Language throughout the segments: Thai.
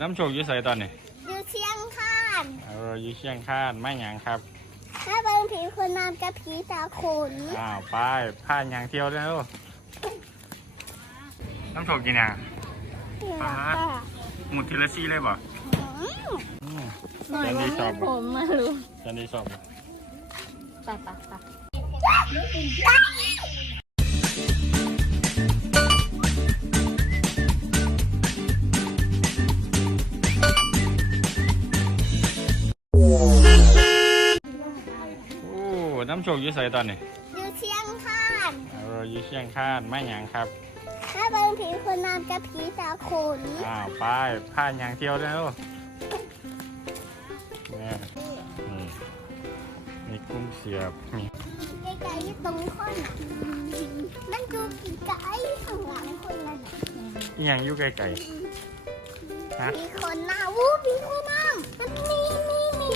น้ำโชคอยู่ใส่ตอนนี้อยู่เชียงคานเอออยู่เชียงคานไม่หยังครับแม่เบิ่งผีคนนำกับผีตาขนอ้าวไปพาหยังเที่ยวแล้วน้ำโชคกินอะอ่าหมุดทีละซี่เลยบ่อืมหน่อยจันว่าดีชให้อบผบ่มมารู้จันดีชอบบ่ไปไปไปโโชคอยู่ใส่ตอนนี้อยู่เชียงคานเอออยู่เชียงคานไม่หยังครับแม่เบิ่งผีคนนำกับผีตาขนอ้าวไปพาหยังเที่ยวแล้วเนี่ยนี่มีกุ้งเสียบมีไกลๆอยู่ตรงคนน่ะมันดูกี่ไกลข้างหลังคนนั้นน่ะอิหยังอยู่ไกลๆฮะผีคนหน้าวู้ผีคนนำมันมีมีมี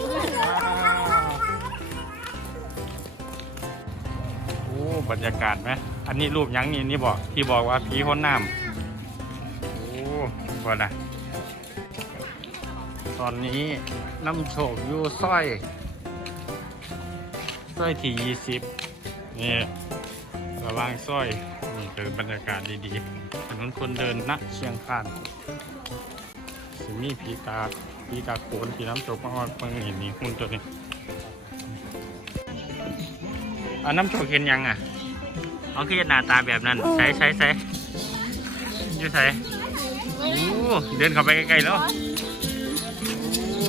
บรรยากาศไหมอันนี้รูปยังนี่นี่บอกที่บอกว่าผีคนน้ำโอ้บ่นะตอนนี้น้ำโชคอยู่สร้อยสร้อยที่ยี่สิบนี่ระวางสร้อยนี่คือบรรยากาศดีๆถนนคนเดินณเชียงคานสิมีผีตาผีตาโขนผีน้ำโชคมาฮอดเพิ่งเห็นนี่หุ่นตัวนี้เอาน้ำโชกเห็นยังอะ เอาคือหน้าตาแบบนั้นใส่ใส่ใส่อยู่ใส่โอ้เดินเข้าไปใกล้ๆแล้วโอ้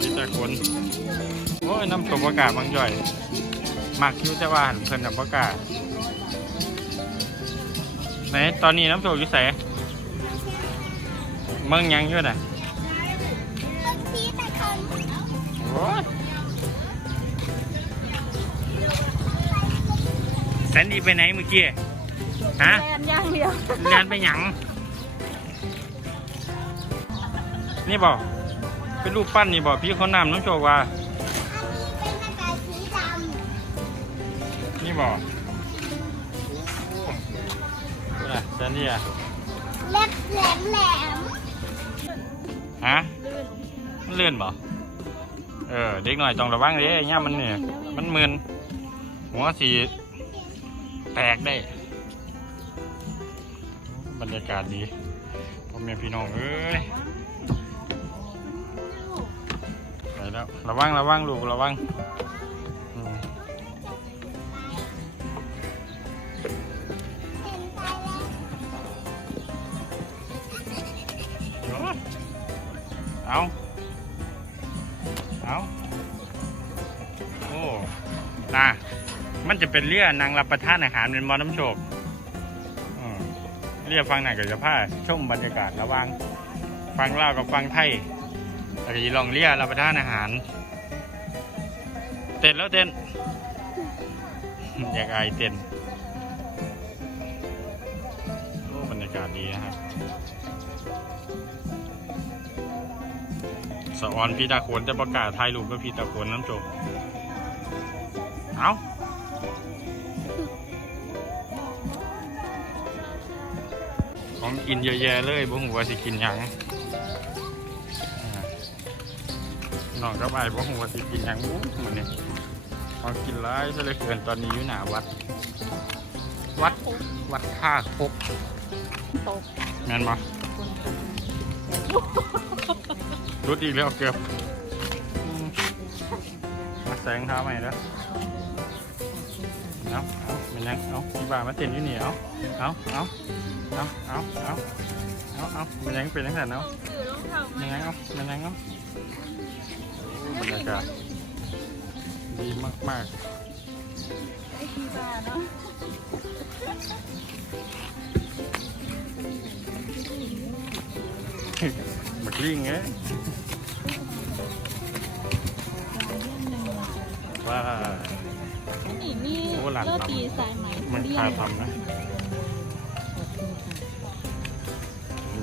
มีแต่คนโอ้ยน้ำโชกประกล้าศบางย่อยมักอยู่แต่ว่าหันเพิ่นกับประกล้าศไหนตอนนี้น้ำโชกอยู่ใส่เมืองหยังอยู่น่ะบางทีแต่คนโอ้ แซนดี้ไปไหนเมื่อกี้ฮะแลนอย่างเดียวเรียนไปหยัง นี่บอกเป็นรูปปั้นนี่บอกพี่เขานำน้องโจว่าอันนี้เป็นหน้ากากสีดนี่บอกนี่แซนดี้อะำเล็บแหลมแหลมฮะมันเลื่อนบอกเออ เด็กหน่อยต้องระวังเลยเนี่ยมันเนี่ยมันมึนหัวสี แตกได้ บรรยากาศดีพ่อแม่พี่น้องเอ้ยไปแล้ว ระวังระวังลูกระวัง จะเป็นเรือนางรับประทานอาหารเป็นมอน้ำโชกเรือฟังหนังกับจะผ้าชมบรรยากาศระหว่างฟังเล่ากับฟังไทยแต่ทีลองเรือรับประทานอาหาร เต้นแล้วเต้นอยากไอเต้นโอ้บรรยากาศดีนะครับสะออนพีตาโขนจะประกาศถ่ายรูปกับพีตาโขนน้ำโจกเอา ของกินเยอะแยะเลยบ่หัวาสิกินหยังอ่าน้องกับไอ้บ่หัวาสิกินหยังอู้มันนี่ของกินหลายซะเหลยเกินตอนนี้อยู่หน้าวัด วัดวัดท่าคกตกแม่นบ่คนตกรุดอีกแล้วเกือบอืมมาแสงเท้าใหม่แล้ว เอาเอามันยังเอาพี่บ่ามาเต้นอยู่นี่เอาเอาเอาเอาเอาเอาเอาเอามันยังเป็นยังไงเนาะสื่อรองเท้ามันยังเอามันยังเอาบรรยากาศดีมากไอ้ที่บ้านเนาะๆบักลิงเอ้ยว่า นี่มีโอ้หลานโรทำตีสายไหมมันเรียคาทำนะ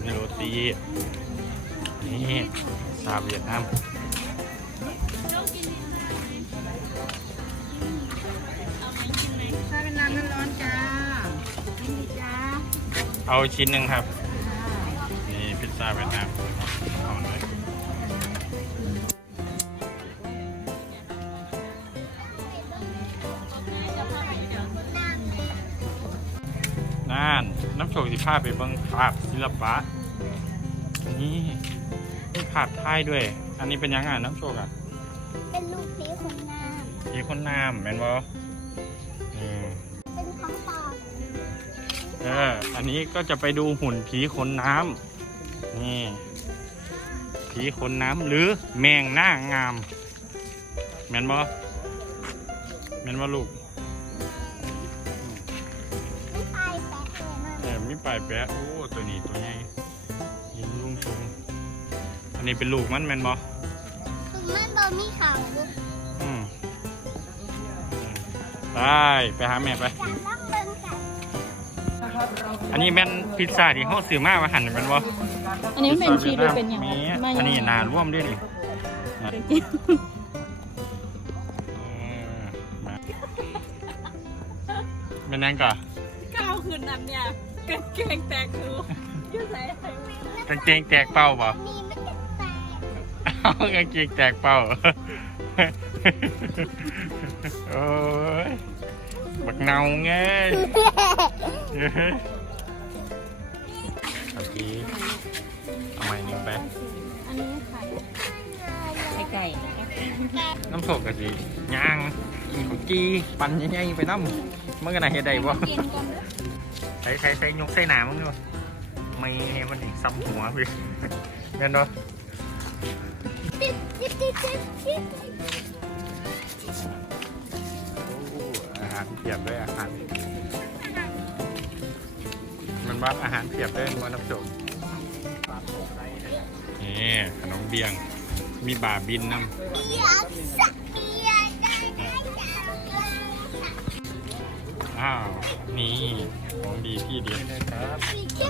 มีโรตีนี่ซาเวียดนามถ้าเป็นน้ำร้อนๆจ้านี่จ้าเอาชิ้นหนึ่งครับ นี่พิซซ่าเวียดนาม โชคสิภาพไปเบิ่งภาพศิลปะ นี่มีภาพท้ายด้วย อันนี้เป็นยังไงน้ำโชคอะเป็นลูกผีคนงามมีคนน้ำแม่นบ่อืมเป็นของปลอมเออ อันนี้ก็จะไปดูหุ่นผีขนน้ำนี่ ผีขนน้ำหรือแมงหน้างาม แม่นบ่แม่นบ่ลูก แปะโอ้ตัวนี้ตัวใหญ่ยิงลุงชุงอันนี้เป็นลูกมันแม่นบ่คือมันบ่มีเขาลูกอืมอืมไปไปหาแม่ไปจะต้องเบิ่งกันอันนี้แม่นพิซซ่าที่เขาซื้อมาว่าหั่นแม่นบ่อันนี้มันเป็นชีสหรือเป็นยังไงมีไม่อันนี้นาร่วมด้วยนี่เป็นจริงเออมาเป็นยังก่อนก้าวคืนนั้นเนี่ย กางเกงแตกคือยืดใส่กางเกงแตกเป้าบ่มีมันจะแตกเอากางเกงแตกเป้าโอ้ยบักเนาไงโอเคเอาใหม่หนึ่งไปอันนี้ไข่ไข่ไก่น้ำโศกกะสิย่างกินกุกกี้ปั่นใหญ่ๆไปน้ำมันก็น่าเฮ็ดได้บ่กินก่อนเด้อ ใส่ใส่ใส่ยกใส่หนามึงดูไม่ให้มันอีกซ้ำหัวพี่เงินเนาะจิ๊บจิ๊บจิ๊บจิ๊บจิ๊บโอ้อาหารเพียบเลยอาหาร มันว่าอาหารเพียบเลยมันน้ำโจกนี่ขนมเบียง มีบาบินน้ำเบียร์สักเบียร์ได้ได้ได้อ้าว นี่ ของดีที่เด็ด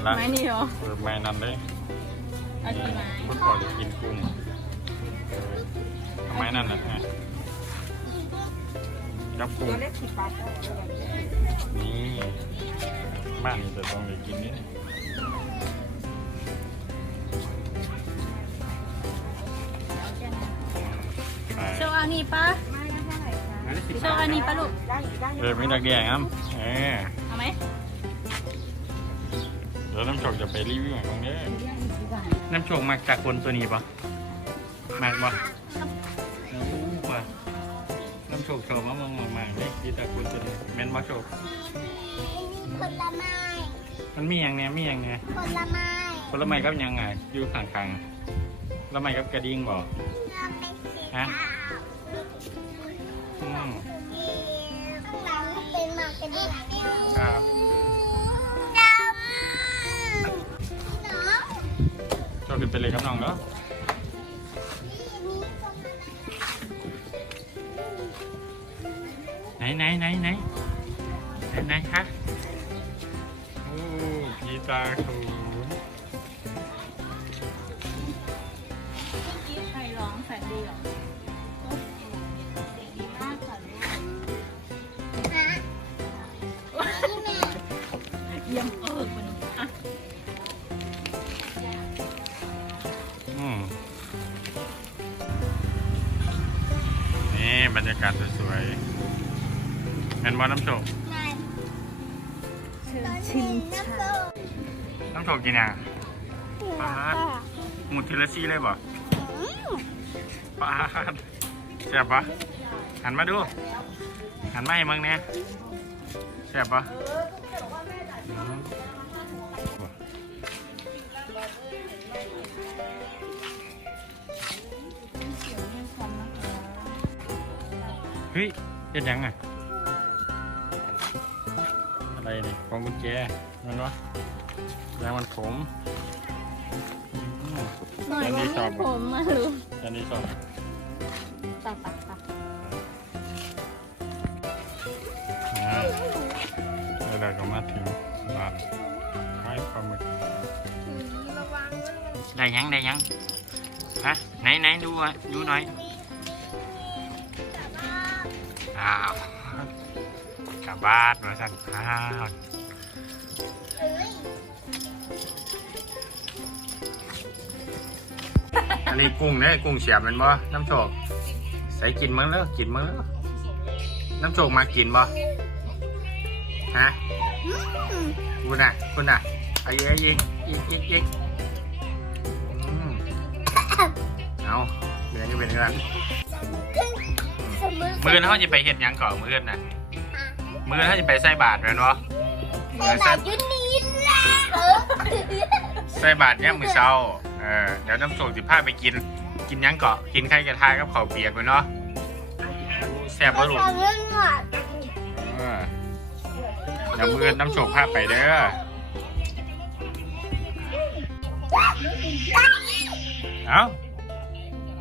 ละไม้นี่เหรอเออไม่นั่นเลยเอากี่ไม้คุณพ่อจะกินกุ้งเออเอาไม้นั่นแหละอะกับกุ้งเล็กสิบบาทนี่บ้านนี้จะต้องไปกินนี่ไปโชว์อันนี้ปะโชว์อันนี้ปะลูกเออไม่ดักแดงครับเออ เอาไหมเดี๋ยวน้ำโชคจะไปรีวิวของตรงนี้น้ำโชคมาจากคนตัวนี้ปะมากปะโอ้ปะน้ำโชคชอบมากมากมากเลยที่จากคนตัวนี้แม่นมาโชคผลไม้มันมีอย่างเนี้ยมีอย่างเนี้ยผลไม้ผลไม้กับหยังไงอยู่ข้างๆผลไม้กับกระดิ่งบ่เราไปกินฮะอืมข้างหลังเป็นหมากกระดิ่งครับ นไปเลยครับน้องเนาะไหนไหนไหนไหนไหนไหนคะโอ้พีตาคูากาศสวยๆเงินบอน้ำโชคนายเชิญตอนชิมนี้ชาน้ำโซ่น้ำโชคกินอะหมุดทีละซี่เลยบ่ปาดแซ่บปะหันมาดู หันมาให้มึงเนี่ยแซ่บปะ เฮ้ยเฮ็ดหยังอะ อะไรนี่ของกุญแจมันวะแล้วมันผมอืมหน่อยว่ามีผมมาลูกอันนี้ชอบตัดตัดตัดอ่าแล้วเราก็มาถึงร้านขายปลาหมึกได้ยังได้ยังฮะไหนไหนดูอะดูหน่อย อ้าวกลับบ้านมาสั่นอ้าวอันนี้กุ้งเนี่ยกุ้งเสียบเป็นบ่น้ำโชกใส่กินมั้งเลิกกินมั้งเลิกน้ำโชกมากินบ่ฮะคุณน่ะคุณน่ะเอาเอาอีกอีกอีกอีกอืมเอาเดี๋ยวจะเป็นกัน สมมติมือเขาจะไปเห็ดหยังก่อนมือน่ะมือเขาจะไปใส่บาตรแม่นบ่ใส่บาตรยุนีแหละเออใส่บาตรเนี่ยามมือเช้าเออเดี๋ยวน้ำโชคสิพาไปกิน กินหยังเกาะกินไข่กระทายกับข้าวเปียกไปเนาะแซ่บบ่ลูกทำเรื่องหวานเออเดี๋ยวมือน้ำโชคพาไปเด้อเอ้า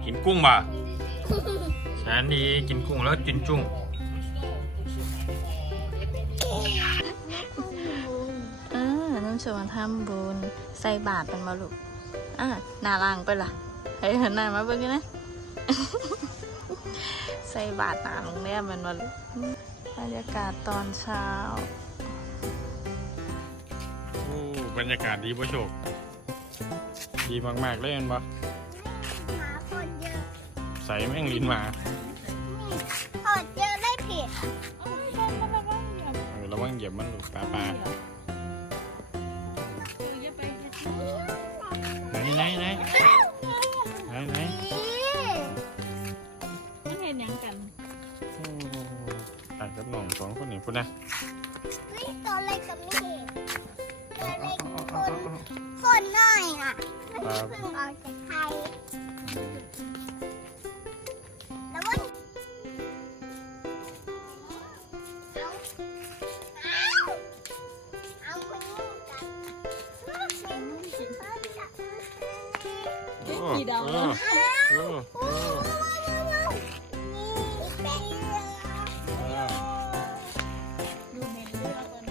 กินกุ้งบ่แส นดีกินกุ้งแล้วกินจุ้งเออน้ำชวนทำบุญใส่บาตรเป็นมาลูกอะหน้าล่างไปล่ะเฮ้ยหันหน้ามาเบิ่งกันนะ ใส่บาตรหนาโรงแรมเป็นมาลูกบรรยากาศตอนเช้าโอ้บรรยากาศดีป่ะโชค ดีมากๆเลยเห็นปะหมาคนเยอะ ใส่แม่งลิ้นมา นี่พอเจอได้ผิดเออระวังเหยียบมันลูกปลาปลาไหนไหนไหนไหนไหนไม่เห็นยังกันโอ้ตัดกับน้องสองคนนี้พุ่นนะ กี่ดาวโอ้แล้วโอ้โอ้นี่เป็นโอ้ดูเมนเลือกกัน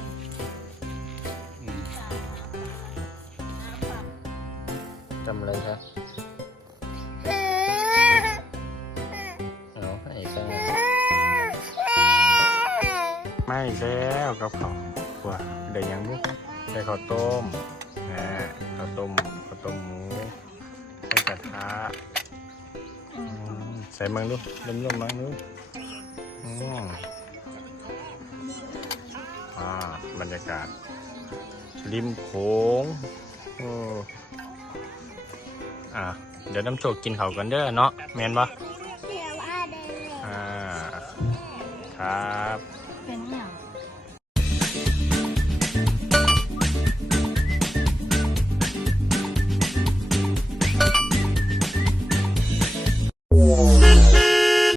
อืมสามน้ำปักจำอะไรครับเอาให้ใส่ไม่แล้วกับข้าวขัวเดี๋ยวยังบุได้ข้าวต้มนะข้าวต้มข้าวต้มหมู ใส่มังดูเริ่มๆมังดูอืมอ่าบรรยากาศ ริมโขงอ่าเดี๋ยวน้ำโชคกินเขาวกันเด้อเนาะแมนปะอ่า ครับ